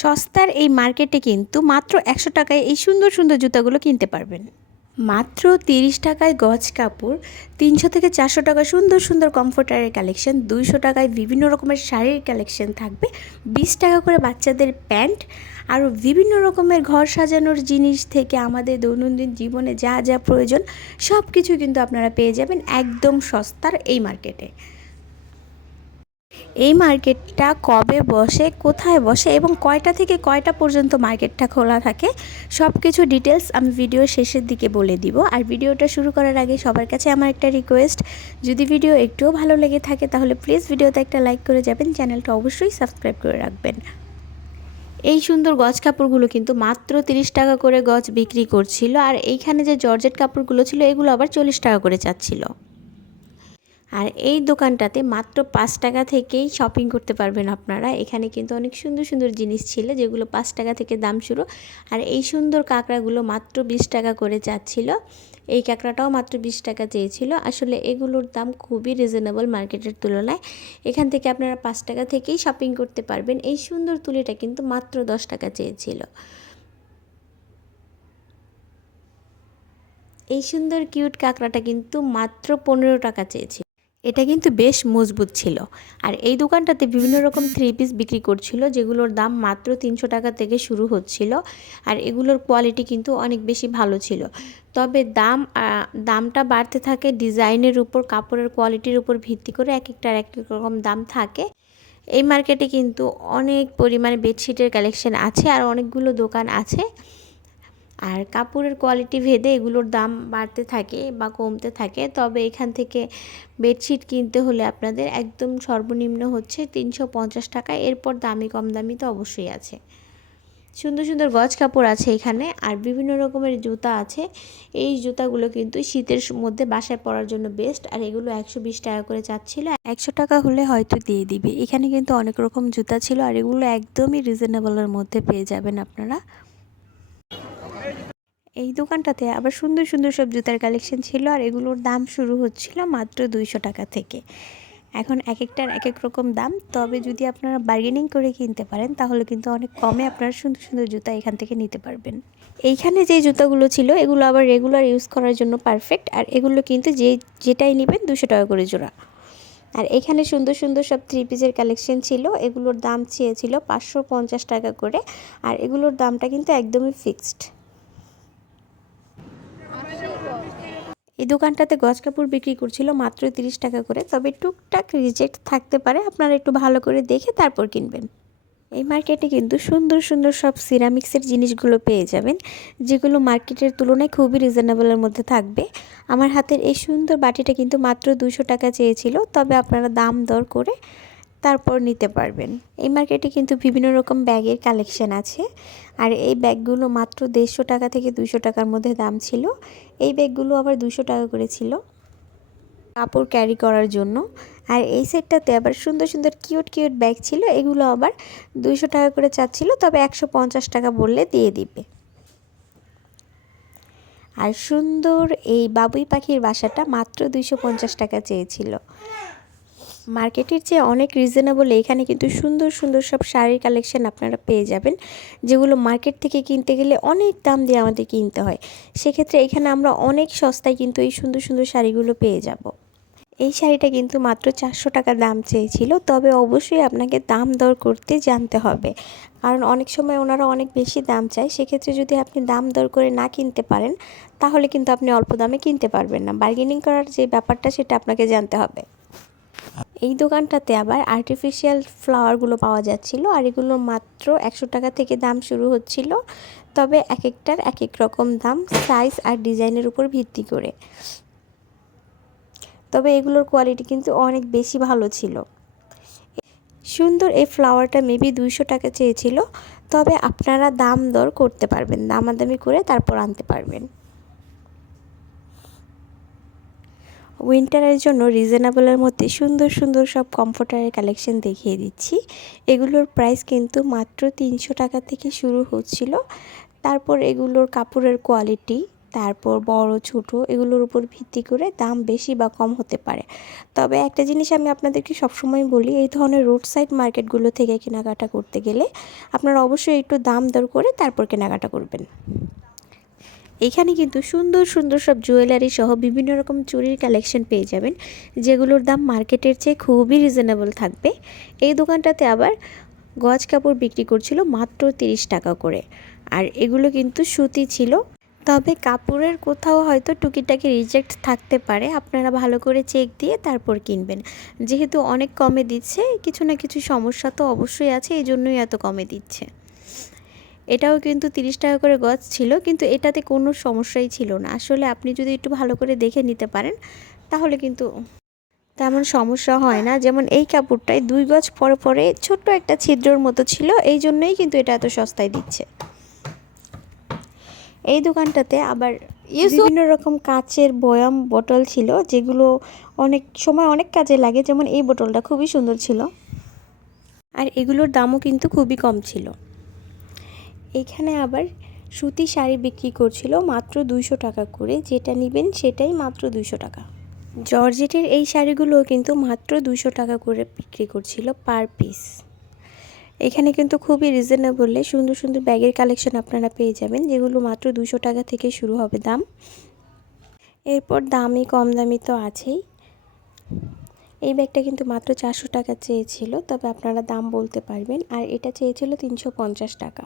সস্তার এই মার্কেটে কিন্তু মাত্র একশো টাকায় এই সুন্দর সুন্দর জুতাগুলো কিনতে পারবেন। মাত্র তিরিশ টাকায় গজ কাপড়, তিনশো থেকে চারশো টাকা সুন্দর সুন্দর কমফোর্টারের কালেকশন, দুইশো টাকায় বিভিন্ন রকমের শাড়ির কালেকশন থাকবে। বিশ টাকা করে বাচ্চাদের প্যান্ট আরও বিভিন্ন রকমের ঘর সাজানোর জিনিস থেকে আমাদের দৈনন্দিন জীবনে যা যা প্রয়োজন সব কিছু কিন্তু আপনারা পেয়ে যাবেন একদম সস্তার এই মার্কেটে। এই মার্কেটটা কবে বসে, কোথায় বসে এবং কয়টা থেকে কয়টা পর্যন্ত মার্কেটটা খোলা থাকে সব কিছু ডিটেলস আমি ভিডিও শেষের দিকে বলে দিব। আর ভিডিওটা শুরু করার আগে সবার কাছে আমার একটা রিকোয়েস্ট যদি ভিডিও একটুও ভালো লেগে থাকে তাহলে প্লিজ ভিডিওতে একটা লাইক করে যাবেন চ্যানেলটা অবশ্যই সাবস্ক্রাইব করে রাখবেন। এই সুন্দর গজ কাপড়গুলো কিন্তু মাত্র তিরিশ টাকা করে গজ বিক্রি করছিল, আর এইখানে যে জর্জেট কাপড়গুলো ছিল এগুলো আবার চল্লিশ টাকা করে চাচ্ছিল। আর এই দোকানটাতে মাত্র পাঁচ টাকা থেকেই শপিং করতে পারবেন আপনারা। এখানে কিন্তু অনেক সুন্দর সুন্দর জিনিস ছিল, যেগুলো পাঁচ টাকা থেকে দাম শুরু। আর এই সুন্দর কাঁকড়াগুলো মাত্র বিশ টাকা করে চাচ্ছিল এই কাঁকড়াটাও মাত্র বিশ টাকা চেয়েছিল। আসলে এগুলোর দাম খুবই রিজনেবল মার্কেটের তুলনায়। এখান থেকে আপনারা পাঁচ টাকা থেকেই শপিং করতে পারবেন। এই সুন্দর তুলিটা কিন্তু মাত্র দশ টাকা চেয়েছিল। এই সুন্দর কিউট কাঁকড়াটা কিন্তু মাত্র পনেরো টাকা চেয়েছিল। এটা কিন্তু বেশ মজবুত ছিল। আর এই দোকানটাতে বিভিন্ন রকম থ্রি পিস বিক্রি করছিল, যেগুলোর দাম মাত্র তিনশো টাকা থেকে শুরু হচ্ছিল। আর এগুলোর কোয়ালিটি কিন্তু অনেক বেশি ভালো ছিল। তবে দাম দামটা বাড়তে থাকে, ডিজাইনের উপর, কাপড়ের কোয়ালিটির উপর ভিত্তি করে এক একটার এক এক রকম দাম থাকে। এই মার্কেটে কিন্তু অনেক পরিমাণে বেডশিটের কালেকশন আছে আর অনেকগুলো দোকান আছে। আর কাপড়ের কোয়ালিটি ভেদে এগুলোর দাম বাড়তে থাকে বা কমতে থাকে। তবে এখান থেকে বেডশিট কিনতে হলে আপনাদের একদম সর্বনিম্ন হচ্ছে তিনশো পঞ্চাশ টাকা। এরপর দামি কম দামি তো অবশ্যই আছে। সুন্দর সুন্দর গজ কাপড় আছে এখানে আর বিভিন্ন রকমের জুতা আছে। এই জুতাগুলো কিন্তু শীতের মধ্যে বাসায় পরার জন্য বেস্ট আর এগুলো একশো বিশ টাকা করে চাচ্ছিল। একশো টাকা হলে হয়তো দিয়ে দিবে। এখানে কিন্তু অনেক রকম জুতা ছিল আর এগুলো একদমই রিজনেবলের মধ্যে পেয়ে যাবেন আপনারা। এই দোকানটাতে আবার সুন্দর সুন্দর সব জুতার কালেকশন ছিল আর এগুলোর দাম শুরু হচ্ছিল মাত্র দুইশো টাকা থেকে। এখন এক একটার এক এক রকম দাম। তবে যদি আপনারা বার্গেনিং করে কিনতে পারেন, তাহলে কিন্তু অনেক কমে আপনারা সুন্দর সুন্দর জুতা এখান থেকে নিতে পারবেন। এইখানে যে জুতাগুলো ছিল, এগুলো আবার রেগুলার ইউজ করার জন্য পারফেক্ট আর এগুলো কিন্তু যে, যেটাই নেবেন দুশো টাকা করে জোড়া। আর এখানে সুন্দর সুন্দর সব থ্রি পিসের কালেকশন ছিল। এগুলোর দাম চেয়েছিল পাঁচশো পঞ্চাশ টাকা করে। আর এগুলোর দামটা কিন্তু একদমই ফিক্সড এই দোকানটাতে গজ কাপড় বিক্রি করছিল মাত্র তিরিশ টাকা করে। তবে টুকটাক রিজেক্ট থাকতে পারে, আপনারা একটু ভালো করে দেখে তারপর কিনবেন। এই মার্কেটে কিন্তু সুন্দর সুন্দর সব সিরামিক্সের জিনিসগুলো পেয়ে যাবেন, যেগুলো মার্কেটের তুলনায় খুবই রিজনেবলের মধ্যে থাকবে। আমার হাতের এই সুন্দর বাটিটা কিন্তু মাত্র দুশো টাকা চেয়েছিল, তবে আপনারা দাম দর করে তারপর নিতে পারবেন। এই মার্কেটে কিন্তু বিভিন্ন রকম ব্যাগের কালেকশন আছে। আর এই ব্যাগগুলো মাত্র দেড়শো টাকা থেকে দুশো টাকার মধ্যে দাম ছিল। এই ব্যাগগুলো আবার দুশো টাকা করে ছিল কাপড় ক্যারি করার জন্য। আর এই সেটটাতে আবার সুন্দর সুন্দর কিউট কিউট ব্যাগ ছিল। এগুলো আবার দুইশো টাকা করে চাচ্ছিল, তবে একশো পঞ্চাশ টাকা বললে দিয়ে দিবে। আর সুন্দর এই বাবুই পাখির বাসাটা মাত্র দুইশো পঞ্চাশ টাকা চেয়েছিল। মার্কেটের যে অনেক রিজনেবল এখানে কিন্তু সুন্দর সুন্দর সব শাড়ির কালেকশন আপনারা পেয়ে যাবেন, যেগুলো মার্কেট থেকে কিনতে গেলে অনেক দাম দিয়ে আমাদের কিনতে হয়। সেক্ষেত্রে এখানে আমরা অনেক সস্তায় কিন্তু এই সুন্দর সুন্দর শাড়িগুলো পেয়ে যাব। এই শাড়িটা কিন্তু মাত্র চারশো টাকা দাম চেয়েছিল, তবে অবশ্যই আপনাকে দাম দর করতে জানতে হবে। কারণ অনেক সময় ওনারা অনেক বেশি দাম চায়, সেক্ষেত্রে যদি আপনি দাম দর করে না কিনতে পারেন, তাহলে কিন্তু আপনি অল্প দামে কিনতে পারবেন না। বার্গেনিং করার যে ব্যাপারটা, সেটা আপনাকে জানতে হবে। এই দোকানটাতে আবার আর্টিফিশিয়াল ফ্লাওয়ারগুলো পাওয়া যাচ্ছিল আর এগুলো মাত্র একশো টাকা থেকে দাম শুরু হচ্ছিল। তবে এক একটার এক এক রকম দাম সাইজ আর ডিজাইনের উপর ভিত্তি করে। তবে এগুলোর কোয়ালিটি কিন্তু অনেক বেশি ভালো ছিল। সুন্দর এই ফ্লাওয়ারটা মেবি দুইশো টাকা চেয়েছিল, তবে আপনারা দাম দর করতে পারবেন, দামাদামি করে তারপর আনতে পারবেন। উইন্টারের জন্য রিজনেবলের মধ্যে সুন্দর সুন্দর সব কমফোর্টারের কালেকশন দেখিয়ে দিচ্ছি। এগুলোর প্রাইস কিন্তু মাত্র তিনশো টাকা থেকে শুরু হচ্ছিল। তারপর এগুলোর কাপড়ের কোয়ালিটি, তারপর বড়, ছোট, এগুলোর উপর ভিত্তি করে দাম বেশি বা কম হতে পারে। তবে একটা জিনিস আমি আপনাদেরকে সবসময় বলি, এই ধরনের রোড সাইড মার্কেটগুলো থেকে কেনাকাটা করতে গেলে আপনারা অবশ্যই একটু দাম দর করে তারপর কেনাকাটা করবেন। এখানে কিন্তু সুন্দর সুন্দর সব জুয়েলারি সহ বিভিন্ন রকম চুরির কালেকশন পেয়ে যাবেন, যেগুলোর দাম মার্কেটের চেয়ে খুবই রিজনেবল থাকবে। এই দোকানটাতে আবার গজ কাপড় বিক্রি করছিল মাত্র তিরিশ টাকা করে। আর এগুলো কিন্তু সুতি ছিল। তবে কাপড়ের কোথাও হয়তো টুকিটাকি রিজেক্ট থাকতে পারে। আপনারা ভালো করে চেক দিয়ে তারপর কিনবেন। যেহেতু অনেক কমে দিচ্ছে, কিছু না কিছু সমস্যা তো অবশ্যই আছে এই জন্যই এত কমে দিচ্ছে। এটাও কিন্তু তিরিশ টাকা করে গজ ছিল কিন্তু এটাতে কোনো সমস্যাই ছিল না। আসলে আপনি যদি একটু ভালো করে দেখে নিতে পারেন তাহলে কিন্তু তেমন সমস্যা হয় না। যেমন এই কাপড়টায় দুই গজ পরে পরে ছোট্ট একটা ছিদ্রর মতো ছিল এই জন্যই কিন্তু এটা এত সস্তায় দিচ্ছে। এই দোকানটাতে আবার বিভিন্ন রকম কাচের বয়াম বোতল ছিল যেগুলো অনেক সময় অনেক কাজে লাগে যেমন এই বোতলটা খুবই সুন্দর ছিল। আর এগুলোর দামও কিন্তু খুবই কম ছিল। এখানে আবার সুতি শাড়ি বিক্রি করছিল মাত্র দুইশো টাকা করে। যেটা নেবেন সেটাই মাত্র দুইশো টাকা। জর্জেটের এই শাড়িগুলোও কিন্তু মাত্র দুইশো টাকা করে বিক্রি করছিল পার পিস। এখানে কিন্তু খুবই রিজনেবলে সুন্দর সুন্দর ব্যাগের কালেকশন আপনারা পেয়ে যাবেন, যেগুলো মাত্র দুশো টাকা থেকে শুরু হবে দাম। এরপর দামি কম দামি তো আছেই। এই ব্যাগটা কিন্তু মাত্র চারশো টাকা চেয়েছিল, তবে আপনারা দাম বলতে পারবেন। আর এটা চেয়েছিল তিনশো পঞ্চাশ টাকা।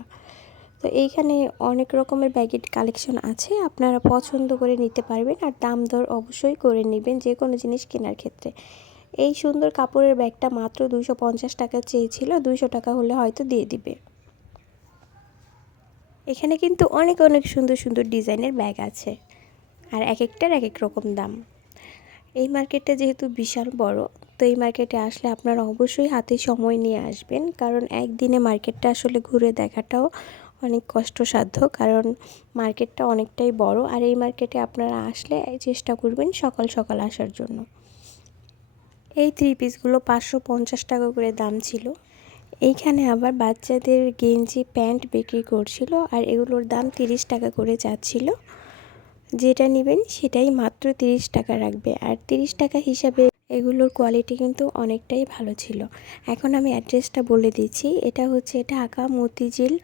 তো এইখানে অনেক রকমের ব্যাগের কালেকশন আছে, আপনারা পছন্দ করে নিতে পারবেন আর দাম দর অবশ্যই করে নেবেন যে কোনো জিনিস কেনার ক্ষেত্রে। এই সুন্দর কাপড়ের ব্যাগটা মাত্র দুশো পঞ্চাশ টাকা চেয়েছিল, দুইশো টাকা হলে হয়তো দিয়ে দিবে। এখানে কিন্তু অনেক অনেক সুন্দর সুন্দর ডিজাইনের ব্যাগ আছে আর এক একটার এক এক রকম দাম। এই মার্কেটটা যেহেতু বিশাল বড়, তো এই মার্কেটে আসলে আপনারা অবশ্যই হাতে সময় নিয়ে আসবেন, কারণ একদিনে মার্কেটটা আসলে ঘুরে দেখাটাও অনেক কষ্টসাধ্য, কারণ মার্কেটটা অনেকটাই বড়। আর এই মার্কেটে আপনারা আসলে চেষ্টা করবেন সকাল সকাল আসার জন্য। এই থ্রি পিসগুলো পাঁচশো পঞ্চাশ টাকা করে দাম ছিল। এইখানে আবার বাচ্চাদের গেঞ্জি, প্যান্ট বিক্রি করছিল আর এগুলোর দাম তিরিশ টাকা করে যাচ্ছিল। যেটা নেবেন সেটাই মাত্র তিরিশ টাকা রাখবে। আর তিরিশ টাকা হিসাবে এগুলোর কোয়ালিটি কিন্তু অনেকটাই ভালো ছিল। এখন আমি অ্যাড্রেসটা বলে দিচ্ছি। এটা হচ্ছে ঢাকা মতিঝিল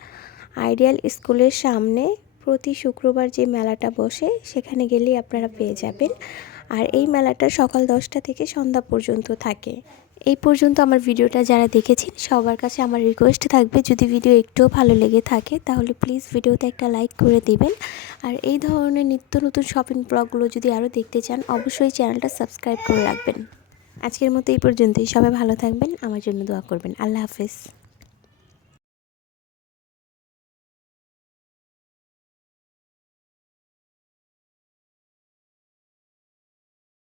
আইডিয়াল স্কুলের সামনে প্রতি শুক্রবার যে মেলাটা বসে, সেখানে গেলেই আপনারা পেয়ে যাবেন। আর এই মেলাটা সকাল দশটা থেকে সন্ধ্যা পর্যন্ত থাকে। এই পর্যন্ত আমার ভিডিওটা যারা দেখেছেন, সবার কাছে আমার রিকোয়েস্ট থাকবে, যদি ভিডিও একটুও ভালো লেগে থাকে, তাহলে প্লিজ ভিডিওতে একটা লাইক করে দিবেন। আর এই ধরনের নিত্য নতুন শপিং ব্লগগুলো যদি আরও দেখতে চান, অবশ্যই চ্যানেলটা সাবস্ক্রাইব করে রাখবেন। আজকের মতো এই পর্যন্তই। সবাই ভালো থাকবেন। আমার জন্য দোয়া করবেন। আল্লাহ হাফেজ।